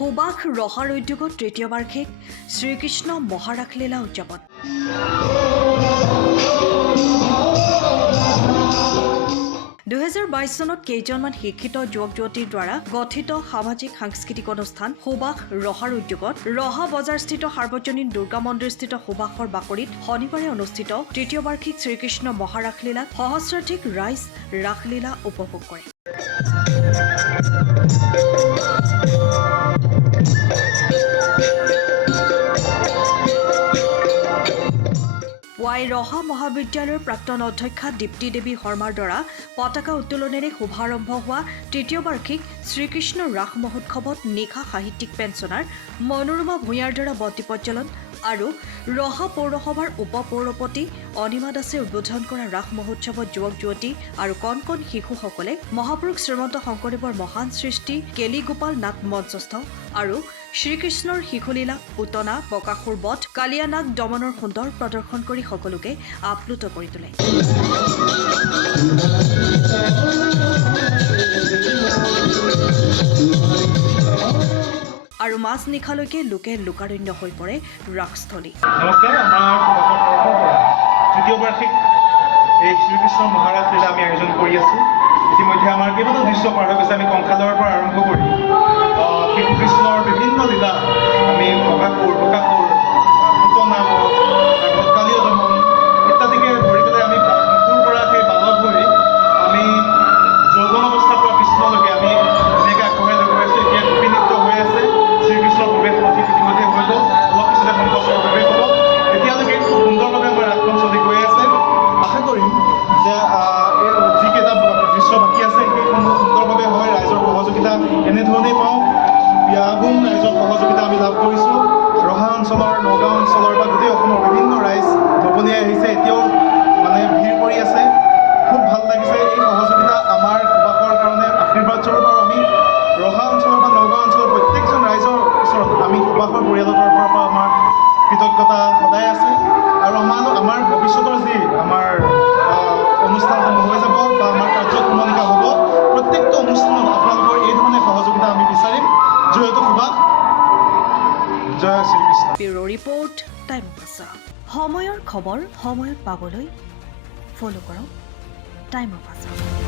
সুবাস ৰহাৰ উদ্যোগত তৃতীয় বাৰ্ষিক শ্ৰীকৃষ্ণ মহাৰাসলীলা উদযাপন। 2022 চনত কেইজনমান শিক্ষিত যুৱক যুৱতীৰ দ্বাৰা গঠিত সামাজিক সাংস্কৃতিক অনুষ্ঠান সুবাস ৰহাৰ উদ্যোগত ৰহা বজাৰস্থিত সাৰ্বজনীন দুৰ্গা মন্দিৰস্থিত সুবাসৰ বাকৰিত শনিবাৰে অনুষ্ঠিত তৃতীয় বাৰ্ষিক শ্ৰীকৃষ্ণ মহাৰাসলীলাত সহস্ৰাধিক ৰাইজ ৰাসলীলা উপভোগ কৰে। ৰহা মহাবিদ্যালয়ৰ প্ৰাক্তন অধ্যক্ষা দীপ্তি দেৱী শৰ্মাৰ দ্বাৰা পতাকা উত্তোলনেৰে শুভাৰম্ভ হোৱা তৃতীয় বাৰ্ষিক শ্ৰীকৃষ্ণ ৰাস মহোৎসৱত নিশা সাহিত্যিক পেঞ্চনাৰ মনোৰমা ভূঞাৰ দ্বাৰা বন্তি প্ৰজ্বলন আৰু ৰহা পৌৰসভাৰ উপ পৌৰপতি অনিমা দাসে উদ্বোধন কৰা ৰাস মহোৎসৱত যুৱক যুৱতী আৰু কণ কণ শিশুসকলে মহাপুৰুষ শ্ৰীমন্ত শংকৰদেৱৰ মহান সৃষ্টি কেলিগোপাল নাট মঞ্চস্থ আৰু শ্ৰীকৃষ্ণৰ শিশুলীলা পুতনা বকাসুৰ বধ কালিয়া নাগ দমনৰ সুন্দৰ প্ৰদৰ্শন কৰি সকলোকে আপ্লুত কৰি তোলে। আৰু মাছ নিশালৈকে লোকে লোকাৰণ্য হৈ পৰে ৰাসস্থলী। নমস্কাৰ, আমাৰ তৃতীয় বাৰ্ষিক এই শ্ৰীকৃষ্ণ মহাৰাসলীলা আমি আয়োজন কৰি আছো। ইতিমধ্যে আমাৰ কেইবাটাও দৃশ্য পাৰ হৈ গৈছে। আমি কংসালৰ পৰা আৰম্ভ কৰি শিশু কৃষ্ণৰ বিভিন্ন লীলা আমি বকাসুৰ পুতনা তাৰপিছত কালিয়া দমন ইত্যাদিকে ধৰি পেলাই আমি শিশুৰ পৰা সেই বালক হৈ আমি যৌৱন অৱস্থাৰ পৰা কৃষ্ণলৈকে আমি ধুনীয়াকৈ আগবঢ়াই লৈ গৈ আছোঁ। এতিয়া গোপী নৃত্য হৈ আছে। শ্ৰীকৃষ্ণৰ প্ৰৱেশ পথিত ইতিমধ্যে হৈ গ'ল। অলপ পিছতে শংকৰৰ প্ৰৱেশ হ'ব। এতিয়ালৈকে খুব সুন্দৰভাৱে আমাৰ ৰাসখন চলি গৈ আছে। আশা কৰিম যে এই যিকেইটা দৃশ্য বাকী আছে সেইসমূহ সুন্দৰভাৱে হয়। ৰাইজৰ সহযোগিতা এনেধৰণেই পাওঁ। ব্যাগুণ ৰাইজৰ সহযোগিতা আমি লাভ কৰিছোঁ। ৰহা অঞ্চলৰ নগাঁও অঞ্চলৰ বা গোটেই অসমৰ বিভিন্ন ৰাইজ ঢপলিয়াই আহিছে। এতিয়াও ভিৰ কৰি আছে। খুব ভাল লাগিছে এই সহযোগিতা আমাৰ সুবাসৰ কাৰণে আশীৰ্বাদ স্বৰূপ। আৰু আমি ৰহা অঞ্চলৰ বা নগাঁও অঞ্চলৰ প্ৰত্যেকজন ৰাইজৰ ওচৰত আমি সুবাসৰ পৰিয়ালৰ তৰফৰ পৰা আমাৰ কৃতজ্ঞতা সদায় আছে। আৰু আমাৰ ভৱিষ্যতৰ যি আমাৰ অনুষ্ঠানসমূহ হৈ যাব বা আমাৰ কাৰ্যক্ৰমণিকা হ'ব, প্ৰত্যেকটো অনুষ্ঠানত আপোনালোকৰ এই ধৰণে সহযোগিতা আমি বিচাৰিম। জয়তু সুবাস, জয় Shrikrishna. Bureau report, time of আছা। সময়ৰ খবৰ সময়ত পাবলৈ ফ'ল' কৰক টাইম অফ আছা।